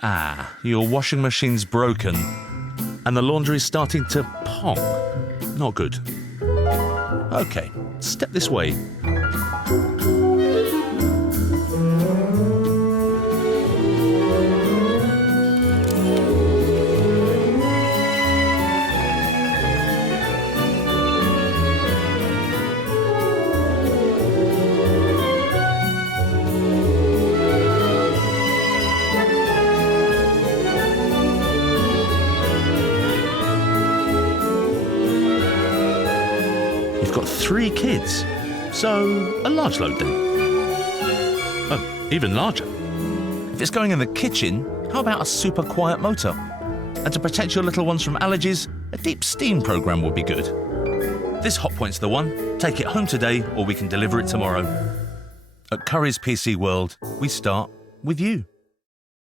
Ah, your washing machine's broken and the laundry's starting to pong. Not good. Okay, step this way. You've got 3 kids, so a large load then. Oh, even larger. If it's going in the kitchen, how about a super quiet motor? And to protect your little ones from allergies, a deep steam program would be good. This hotpoint's the one. Take it home today or we can deliver it tomorrow. At Curry's PC World, we start with you.